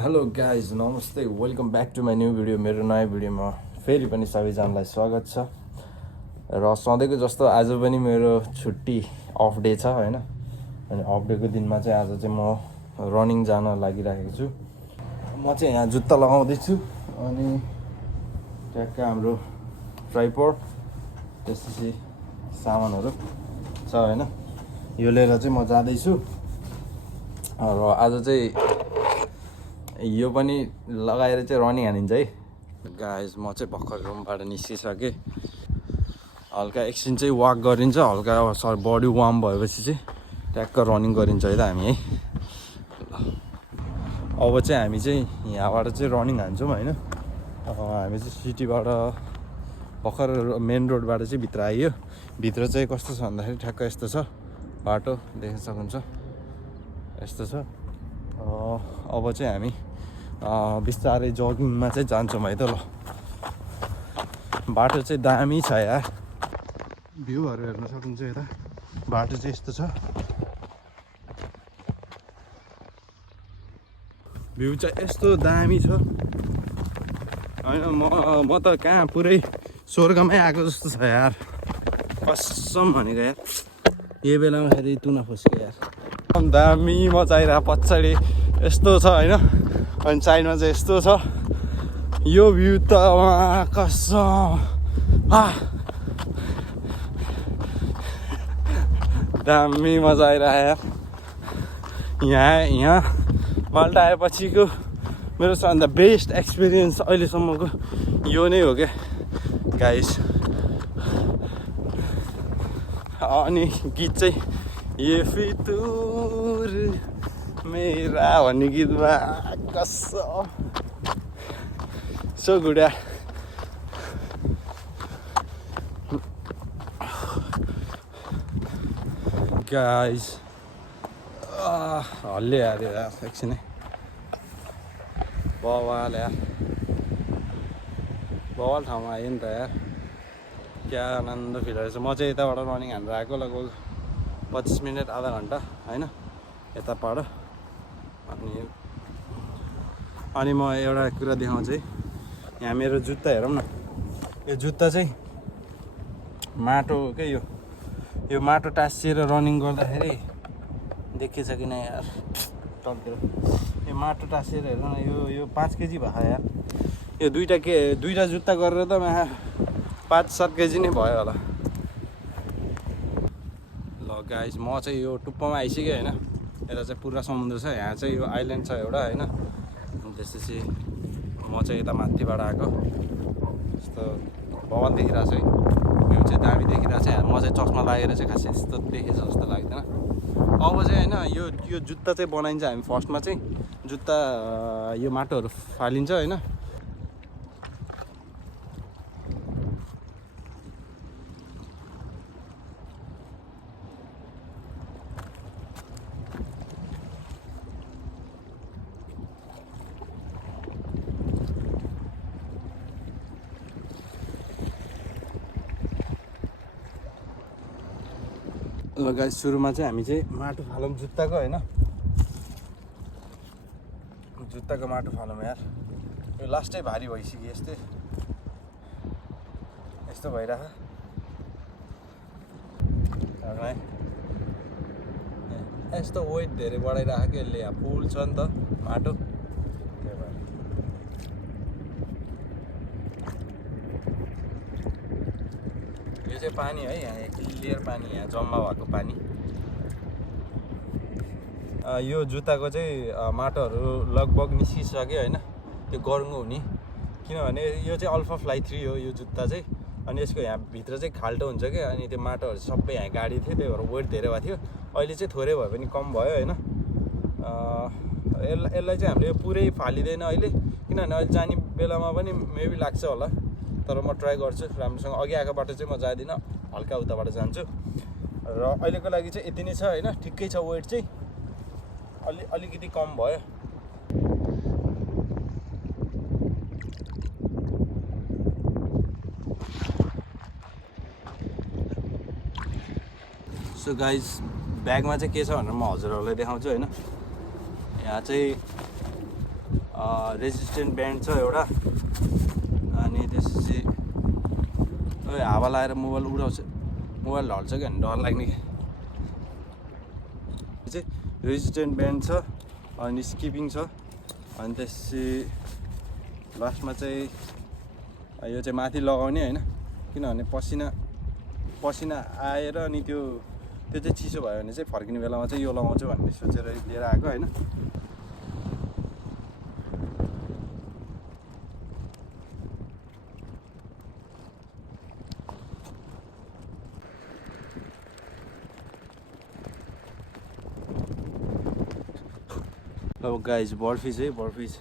Hello guys नमस्ते welcome back to my new video. मेरो नयाँ भिडियोमा फेरि पनि सबैजनालाई स्वागत छ। र सधैँको जस्तो आज पनि मेरो छुट्टी अफ डे छ होइन। अनि अफ डेको दिनमा चाहिँ आज चाहिँ म रनिङ जान लागिरहेको छु। म चाहिँ यहाँ जुत्ता लगाउँदैछु अनि ट्याक्क हाम्रो ट्राइपड त्यसपछि सामानहरू छ होइन। यो लिएर चाहिँ म जाँदैछु र आज चाहिँ यो पनि लगाएर चाहिँ रनिङ हानिन्छ है गाइज। म चाहिँ भर्खर रुमबाट निस्किसकेँ। हल्का एकछिन चाहिँ वाक गरिन्छ, हल्का बडी वार्म भएपछि चाहिँ ट्याक्क रनिङ गरिन्छ है त हामी है। अब चाहिँ हामी चाहिँ यहाँबाट चाहिँ रनिङ हान्छौँ होइन। हामी चाहिँ सिटीबाट भर्खर मेन रोडबाट चाहिँ भित्र आइयो। भित्र चाहिँ कस्तो छ भन्दाखेरि ठ्याक्क यस्तो छ, बाटो देख्न सक्नुहुन्छ यस्तो छ। अब चाहिँ हामी बिस्तारै जगिङमा चाहिँ जान्छौँ है त। ल बाटो चाहिँ दामी छ यार, भ्यूहरू हेर्न सक्नुहुन्छ यता। बाटो चाहिँ यस्तो छ, भ्यू चाहिँ यस्तो दामी छ होइन। म त कहाँ पुरै स्वर्गमै आएको जस्तो छ यार, कसम भनेको यार। यो बेलामा फेरि तुना फुस्क्यो यार, दामी मजा आइरहेको। पछाडि यस्तो छ होइन, अनि साइडमा चाहिँ यस्तो छ। यो भ्यू त कसम दामी मजा आइरहेको यार। यहाँ माल्टा आएपछिको मेरो सबभन्दा बेस्ट एक्सपिरियन्स अहिलेसम्मको यो नै हो क्या गाइस। अनि गीत चाहिँ ये फितुर मेरा भन्ने गीतमा कसम सो गुड यार। गाइस हल्ले हाल्यो यार एकछिनै, बवाल यार, बवाल ठाउँमा आयो नि त यार। क्या आनन्द फिल रहेछ। म चाहिँ यताबाट रनिङ हानेर आएको लगभग 25 मिनट आधा घन्टा होइन यताबाट। अनि म एउटा कुरा देखाउँछु है। यहाँ मेरो जुत्ता हेरौँ न। यो जुत्ता चाहिँ माटो के यो माटो टाँसिएर रनिङ गर्दाखेरि देखिएछ कि नै यार, टक्केर यो माटो टाँसिएर हेर्नु न। यो 5 केजी भयो यार। यो दुईवटा जुत्ता गरेर त 5-7 केजी नै भयो होला। ल गाइस म चाहिँ यो टुप्पोमा आइसकेँ होइन। यता चाहिँ पुरा समुद्र छ, यहाँ चाहिँ यो आइल्यान्ड छ एउटा होइन। अनि त्यसपछि म चाहिँ यता माथिबाट आएको। यस्तो भवन देखिरहेको छ है, भ्यू चाहिँ दामी देखिरहेको छ। म चाहिँ चस्मा लागेर चाहिँ खासै यस्तो देखेछ जस्तो लाग्दैन। अब चाहिँ होइन यो जुत्ता चाहिँ बनाइन्छ। हामी फर्स्टमा चाहिँ जुत्ता यो माटोहरू फालिन्छ होइन। ल गाइस सुरुमा चाहिँ हामी चाहिँ माटो फालौँ जुत्ताको होइन। जुत्ताको माटो फालौँ यार। यो लास्टै भारी भइसक्यो, यस्तो भइरहेको। यस्तो वेट धेरै बढाइरहेको यसले। यहाँ पुल छ नि त माटो, त्यही भएर। यो चाहिँ पानी है, यहाँ क्लियर पानी, यहाँ जम्मा भएको पानी। यो जुत्ताको चाहिँ माटोहरू लगभग निस्किसक्यो होइन। त्यो गर्ङ्गो हुने, किनभने यो चाहिँ अल्फा फ्लाइ 3 हो यो जुत्ता चाहिँ। अनि यसको यहाँ भित्र चाहिँ खाल्टो हुन्छ क्या। अनि त्यो माटोहरू सबै यहाँ गाडी थियो, त्यही भएर वेट धेरै भएको थियो। अहिले चाहिँ थोरै भए पनि कम भयो होइन। यसलाई चाहिँ हामीले पुरै फालिँदैन अहिले, किनभने अहिले जाने बेलामा पनि मेबी लाग्छ होला। तर म ट्राई गर्छु राम्रोसँग। अघि आएको बाटो चाहिँ म जाँदिनँ, हल्का उताबाट जान्छु। र अहिलेको लागि चाहिँ यति नै छ होइन। ठिकै छ, वेट चाहिँ अलिकति कम भयो। सो गाइज ब्यागमा चाहिँ के छ भनेर म हजुरहरूलाई देखाउँछु होइन। यहाँ चाहिँ रेजिस्टेन्ट ब्यान्ड छ एउटा। अनि त्यसपछि हावा लगाएर मोबाइल उडाउँछ, मोबाइल ढल्छ क्या, डर लाग्ने क्या। चाहिँ रेजिस्टेन्ट ब्यान्ड छ, अनि स्किपिङ छ, अनि त्यसपछि लास्टमा चाहिँ यो चाहिँ माथि लगाउने होइन, किनभने पसिना आएर अनि त्यो चाहिँ चिसो भयो भने चाहिँ फर्किने बेलामा चाहिँ यो लगाउँछु भन्ने सोचेर लिएर आएको होइन। अब गाइज बर्फिज है, बर्फिज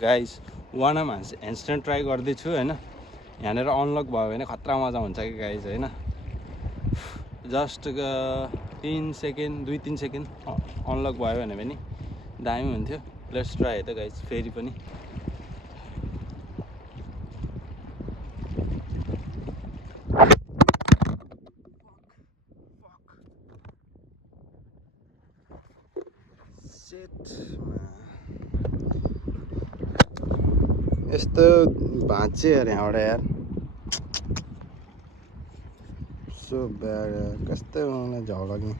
guys one arm handstand try गर्दैछु होइन। यहाँनिर अनलक भयो भने खतरा मजा हुन्छ कि गाइस होइन। जस्ट 2-3 सेकेन्ड अनलक भयो भने पनि दामी हुन्थ्यो। लेट्स ट्राई त गाइस फेरि पनि। यस्तो भाँच्यो यार यहाँबाट यार, सो ब्याड यार, कस्तो मलाई झ्याउ लाग्ने।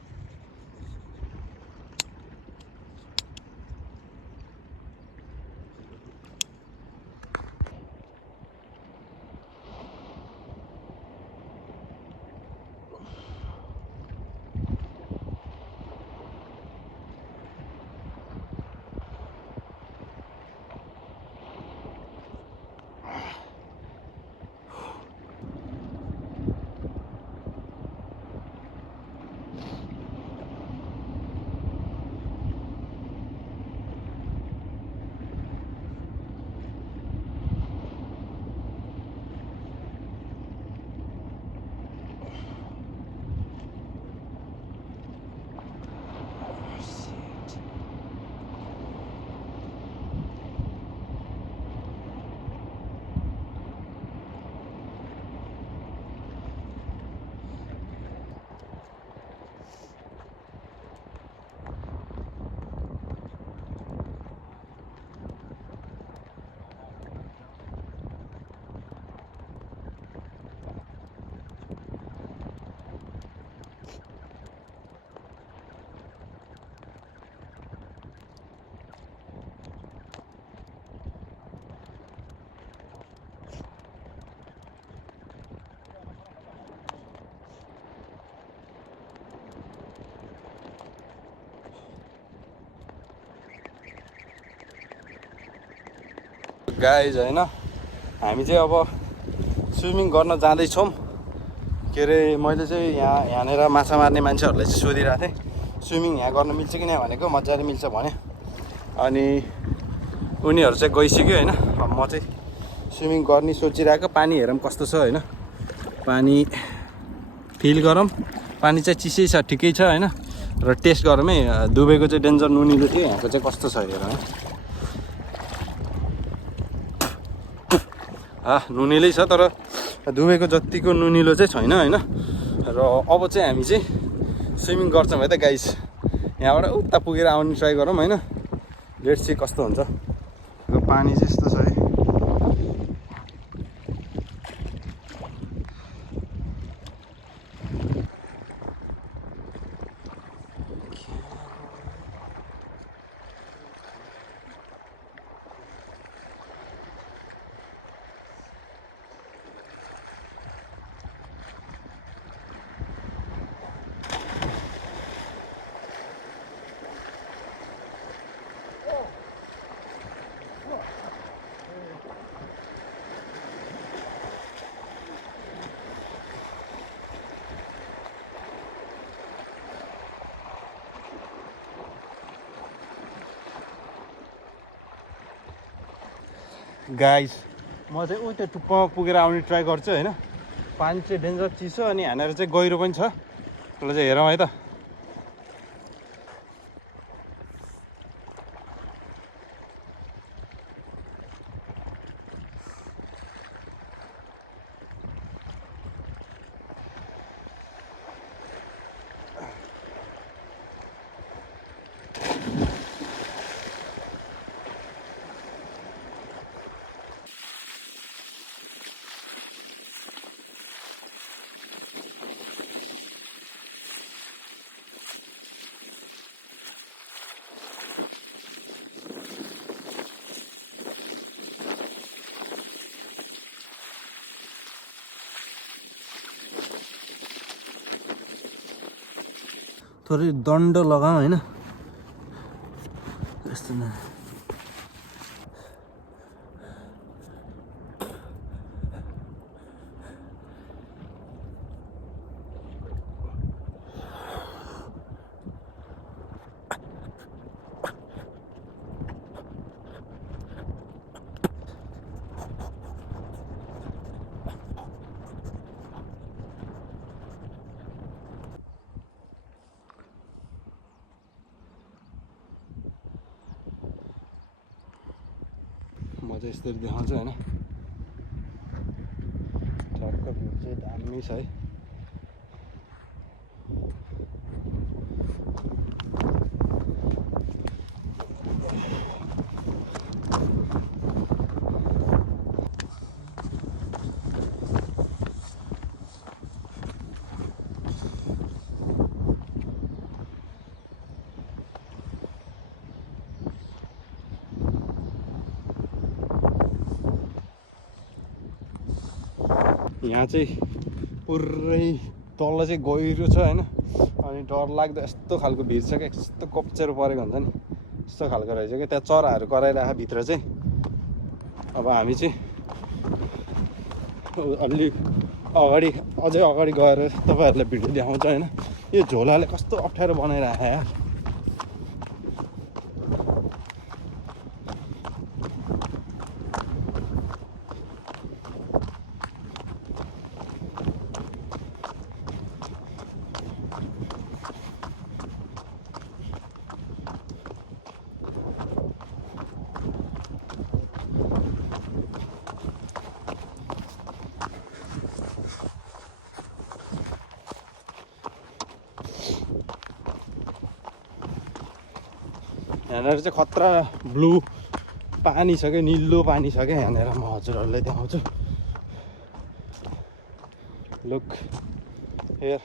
गाइज होइन हामी चाहिँ अब स्विमिङ गर्न जाँदैछौँ। के अरे मैले चाहिँ यहाँनिर माछा मार्ने मान्छेहरूलाई चाहिँ सोधिरहेको थिएँ स्विमिङ यहाँ गर्न मिल्छ कि नै भनेको। मजाले मिल्छ भने अनि उनीहरू चाहिँ गइसक्यो होइन। अब म चाहिँ स्विमिङ गर्ने सोचिरहेको। पानी हेरौँ कस्तो छ होइन, पानी फिल गरौँ। पानी चाहिँ चिसै छ, ठिकै छ होइन। र टेस्ट गरौँ है, दुबईको चाहिँ डेन्जर नुनिलो थियो, यहाँको चाहिँ कस्तो छ हेरौँ है। नुनिलै छ तर दुबईको जतिको नुनिलो चाहिँ छैन होइन। र अब चाहिँ हामी चाहिँ स्विमिङ गर्छौँ है त गाइस। यहाँबाट उता पुगेर आउने ट्राई गरौँ होइन। लेट्स सी कस्तो हुन्छ। यो पानी चाहिँ यस्तो छ है। गाइस म चाहिँ उता टुप्पामा पुगेर आउने ट्राई गर्छु होइन। पानी चाहिँ डेन्जर चिसो अनि यहाँनिर चाहिँ गहिरो पनि छ। ल चाहिँ हेरौँ है त। थोरै दण्ड लगाऊँ होइन। यस्तो न म चाहिँ यस्तरी देखाउँछु होइन। ट्रकको भ्यू चाहिँ दामी छ है। यहाँ चाहिँ पुरै तल चाहिँ गहिरो छ होइन। अनि डर लाग्दो यस्तो खालको भिड छ क्या, यस्तो कप्चेर परेको हुन्छ नि यस्तो खालको रहेछ क्या। त्यहाँ चराहरू कराइरहेको भित्र चाहिँ। अब हामी चाहिँ अलि अगाडि अझै अगाडि गएर तपाईँहरूलाई भिडियो देखाउँछ होइन। यो झोलाले कस्तो अप्ठ्यारो बनाइरहेको यार। यहाँनिर चाहिँ खतरा ब्लू पानी छ क्या, निलो पानी छ क्या यहाँनिर। म हजुरहरूलाई देखाउँछु। लुक हेयर,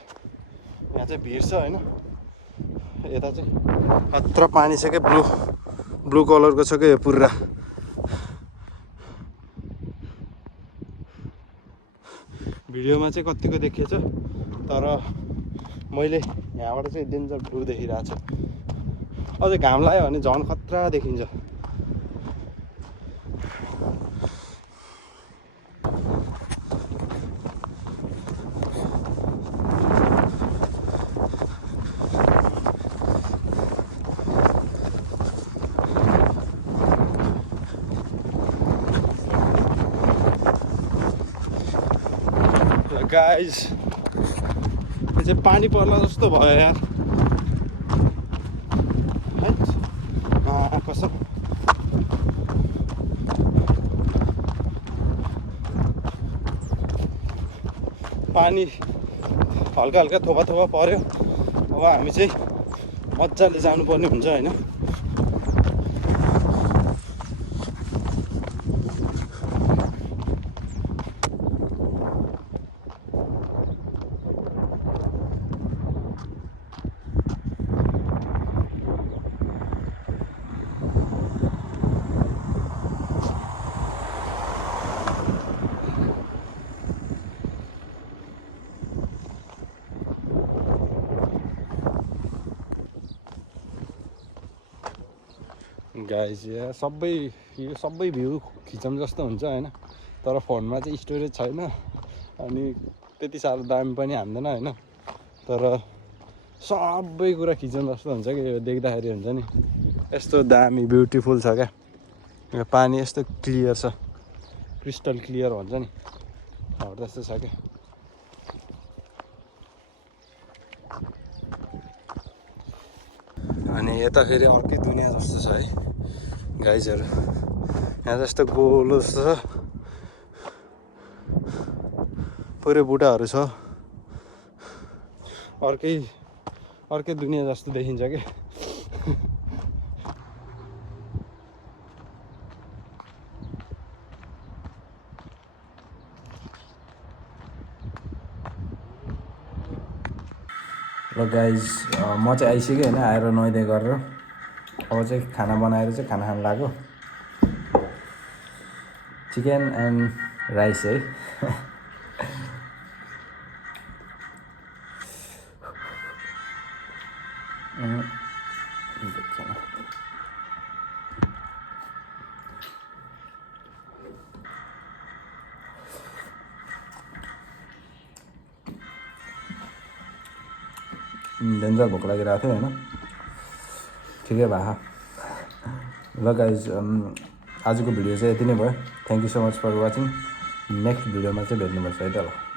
यहाँ चाहिँ भिड छ होइन। यता चाहिँ खतरा पानी छ क्या, ब्लू कलरको छ क्या यो पुरा। भिडियोमा चाहिँ कतिको देखिएछ तर मैले यहाँबाट चाहिँ डेन्जर भ्यू देखिरहेको छु। अझै घाम लाग्यो भने झन् खतरा देखिन्छ। गाइस यो चाहिँ पानी पर्ला जस्तो भयो यार कसम पानी हल्का हल्का थोपा थोपा पर्यो अब हामी चाहिँ मजाले जानुपर्ने हुन्छ होइन गाइस या सबै भ्यू खिचौँ जस्तो हुन्छ होइन तर फोनमा चाहिँ स्टोरेज छैन अनि त्यति साह्रो दामी पनि हान्दैन होइन तर सबै कुरा खिचौँ जस्तो हुन्छ कि यो देख्दाखेरि हुन्छ नि यस्तो दामी ब्युटिफुल छ क्या यो पानी यस्तो क्लियर छ क्रिस्टल क्लियर भन्छ नि हो त्यस्तो छ क्या अनि यता फेरि अर्कै दुनियाँ जस्तो छ है गाइजहरू यहाँ जस्तो गोलो जस्तो छ पुरै बुढाहरू छ अर्कै दुनियाँ जस्तो देखिन्छ क्या ल गाइज म चाहिँ आइसकेँ होइन आएर नुहाइधुवाइ गरेर अब चाहिँ खाना बनाएर चाहिँ खाना खानु लाग्यो चिकन एन्ड राइस है डेन्जर भोक लागिरहेको थियो होइन ठिकै भयो ल गाइज आजको भिडियो चाहिँ यति नै भयो thank you so much for watching next भिडियोमा चाहिँ भेट्नुपर्छ है त ल